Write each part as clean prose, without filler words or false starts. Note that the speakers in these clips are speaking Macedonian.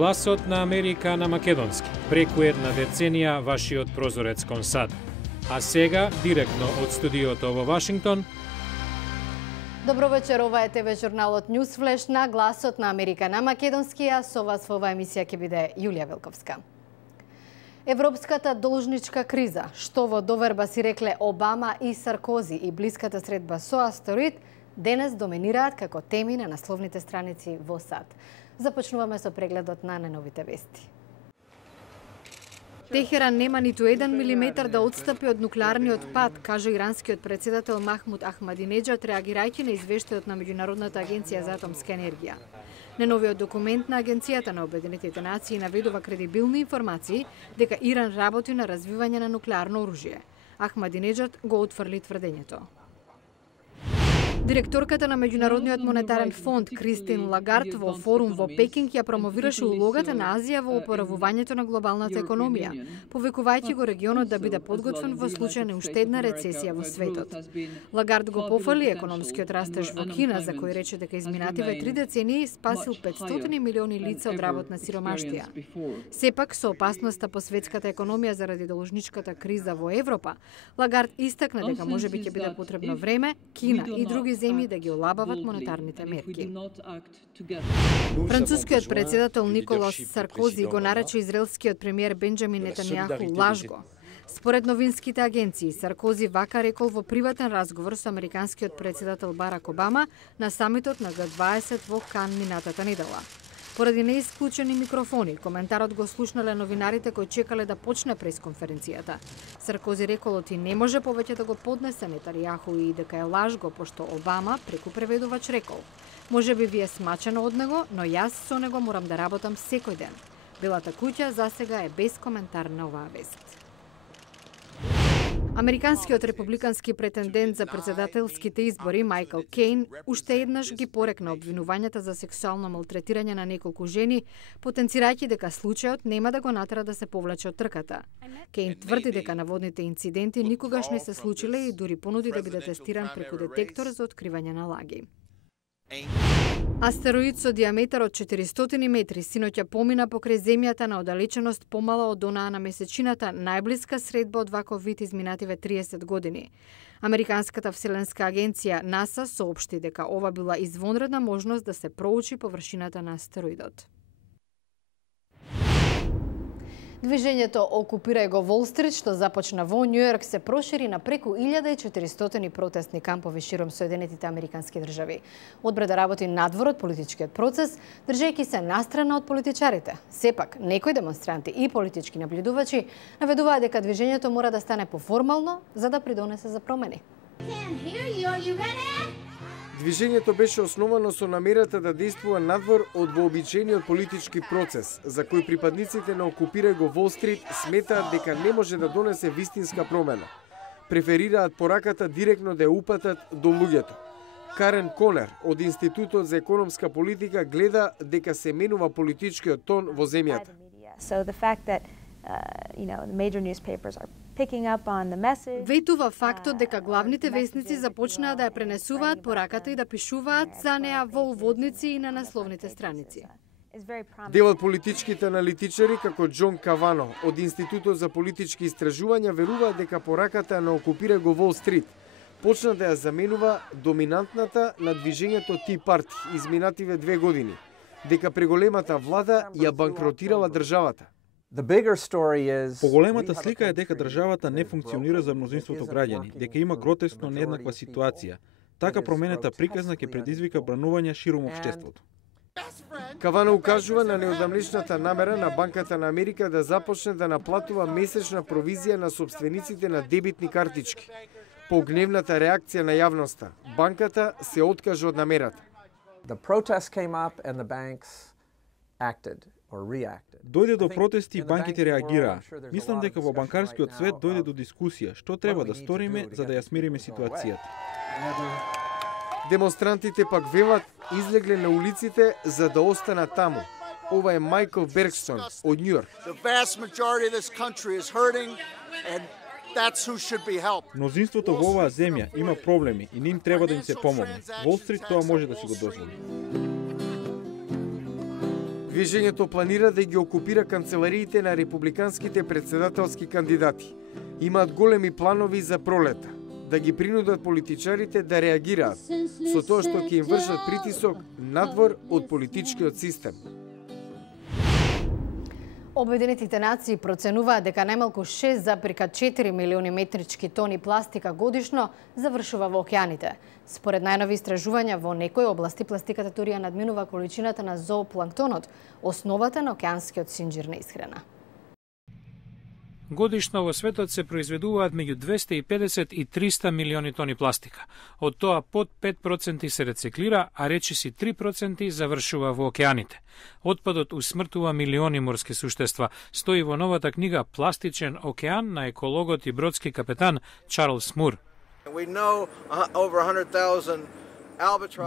Гласот на Америка на македонски. Преку една деценија вашиот прозорец кон САД. А сега, директно од студиото во Вашингтон. Добро вечер, ова е ТВ журналот Ньюсфлеш на Гласот на Америка на македонски, а со вас во оваа емисија ќе биде Јулија Велковска. Европската должничка криза, што во доверба си рекле Обама и Саркози и блиската средба со астероид, денес доминираат како теми на насловните страници во САД. Започнуваме со прегледот на најновите вести. Техеран нема ниту 1 милиметар да отстапи од нуклеарниот пат, кажа иранскиот председател Махмуд Ахмадинеджад, реагирајќи на извештајот на Меѓународната агенција за атомска енергија. Најновиот документ на Агенцијата на Обединетите нации наведува кредибилни информации дека Иран работи на развивање на нуклеарно оружје. Ахмадинеджад го отфрли тврдењето. Директорката на Меѓународниот монетарен фонд Кристин Лагард во форум во Пекинг ја промовираше улогата на Азија во опоравувањето на глобалната економија, повекувајќи го регионот да биде подготвен во случај на уште една рецесија во светот. Лагард го пофали економскиот растеж во Кина, за кој рече дека изминативе 3 децении спасил 500 милиони лица од работна сиромаштија. Сепак, со опасноста по светската економија заради должничката криза во Европа, Лагард истакна дека можеби ќе биде потребно време Кина и други земји да ги олабават монетарните мерки. Францускиот председател Николас Саркози го нарече израелскиот премиер Бенџамин Нетањаху лажго. Според новинските агенции, Саркози вака рекол во приватен разговор со американскиот председател Барак Обама на самитот на Г20 во Кан минатата недела. Поради неисклучени микрофони, коментарот го слушнале новинарите кои чекале да почне пресконференцијата. Саркози реколот и не може повеќе да го поднесе Нетањаху и дека е лажго, пошто Обама преку преведувач рекол: "Може би ви е смачено од него, но јас со него морам да работам секој ден." Белата куќа засега е без коментар на оваа вест. Американскиот републикански претендент за председателските избори Мајкл Кейн уште еднаш ги порекна обвинувањата за сексуално малтретирање на неколку жени, потенцирајќи дека случајот нема да го натера да се повлече од трката. Кейн тврди дека наводните инциденти никогаш не се случиле и дури понуди да биде тестиран преку детектор за откривање на лаги. Астероид со диаметар од 400 метри синоќа помина покрај Земјата на оддалеченост помала од онаа на месечината, најблиска средба од ваков вид изминативе 30 години. Американската вселенска агенција НАСА соопшти дека ова била извонредна можност да се проучи површината на астероидот. Движењето Окупирај го Волстрит, што започна во Њујорк, се прошири на преку 1400 протестни кампови широм Соединетите Американски држави. Одбра да работи надвор од политичкиот процес, држејќи се настрана од политичарите. Сепак, некои демонстранти и политички наблюдувачи наведуваат дека движењето мора да стане поформално за да придонесе за промени. Движењето беше основано со намерата да действува надвор од вообичаениот политички процес, за кој припадниците на Окупирај го Волстрит сметаат дека не може да донесе вистинска промена. Преферираат пораката директно да ја упатат до луѓето. Карен Конер од Институтот за економска политика гледа дека се менува политичкиот тон во земјата. Ветува фактот дека главните вестници започнаа да ја пренесуваат пораката и да пишуваат за неа во уводници и на насловните страници. Дел од политичките аналитичари, како Џон Кавано од Институтот за политички истражувања, веруваат дека пораката на Окупирај го Волстрит почна да ја заменува доминантната на движењето Ти Парти изминативе 2 години, дека преголемата влада ја банкротирала државата. Поголемата слика е дека државата не функционира за мнозинството граѓани, дека има гротесно нееднаква ситуација. Така променета приказна ќе предизвика бранување широм општеството. Кавано укажува на неодамнешната намера на Банката на Америка да започне да наплатува месечна провизија на собствениците на дебитни картички. По гневната реакција на јавноста, банката се откажа од намерата. Дојде до протести и банките реагираа. Мислам дека во банкарскиот свет дојде до дискусија што треба да сториме за да ја смириме ситуацијата. Демонстрантите пак велат излегле на улиците за да останат таму. Ова е Мајкл Бергстон од Њујорк. Мнозинството во оваа земја има проблеми и ним треба да им се помогне. Волстрит тоа може да си го дозволи. Движењето планира да ги окупира канцелариите на републиканските председателски кандидати. Имаат големи планови за пролета, да ги принудат политичарите да реагираат, со тоа што ќе им вршат притисок надвор од политичкиот систем. Обединетите нации проценуваат дека најмалку 6,4 милиони метрички тони пластика годишно завршува во океаните. Според најнови истражувања во некои области пластиката дури ја надминува количината на зоопланктонот, основата на океанскиот синџир на исхрана. Годишно во светот се произведуваат меѓу 250 и 300 милиони тони пластика. Од тоа под 5% се рециклира, а речиси 3% завршува во океаните. Отпадот усмртува милиони морски суштества, стои во новата книга Пластичен океан на екологот и бродски капетан Чарлс Мур.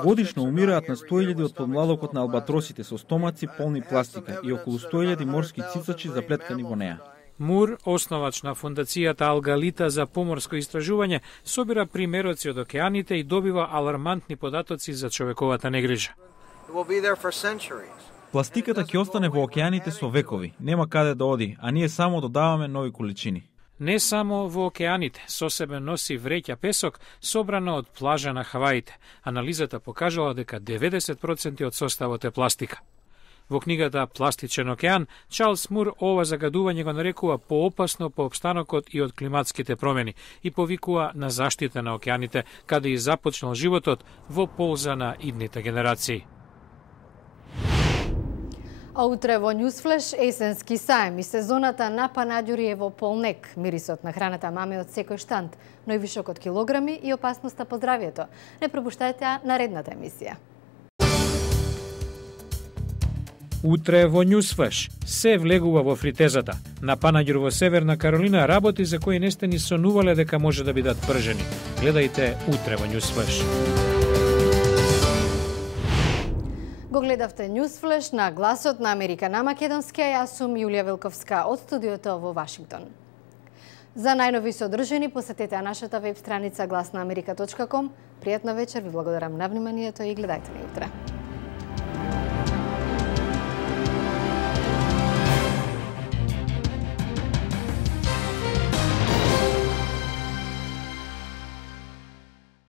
Годишно умираат на 100.000 од подмладокот на албатросите со стомаци полни пластика и околу 100.000 морски цицачи заплеткани во неа. Мур, основач на фондацијата Алгалита за поморско истражување, собира примероци од океаните и добива алармантни податоци за човековата негрижа. Пластиката ќе остане во океаните со векови, нема каде да оди, а ние само додаваме нови количини. Не само во океаните, со себе носи вреќа песок собрана од плажа на Хаваите. Анализата покажала дека 90% од составот е пластика. Во книгата Пластичен океан, Чарлс Мур ова загадување го нарекува поопасно по опстанокот и од климатските промени и повикува на заштита на океаните, каде и започнал животот во полза на идните генерации. А утре во Newsflash есенски саем и сезоната на панаѓури е во полнек. Мирисот на храната маме од секој штанд, но и вишок од килограми и опасноста по здравието. Не пропуштајте наредната емисија. Утре во Newsflash се влегува во фритезата. На панаѓур во Северна Каролина работи за кои не сте ни сонувале дека може да бидат пржени. Гледајте утре во Newsflash. Го гледавте Newsflash на гласот на Америка на македонски, а јас сум Јулија Велковска од студиото во Вашингтон. За најнови содржини посетете нашата веб страница glasnaamerika.com. Пријатна вечер, ви благодарам на вниманието и гледајте ни утре.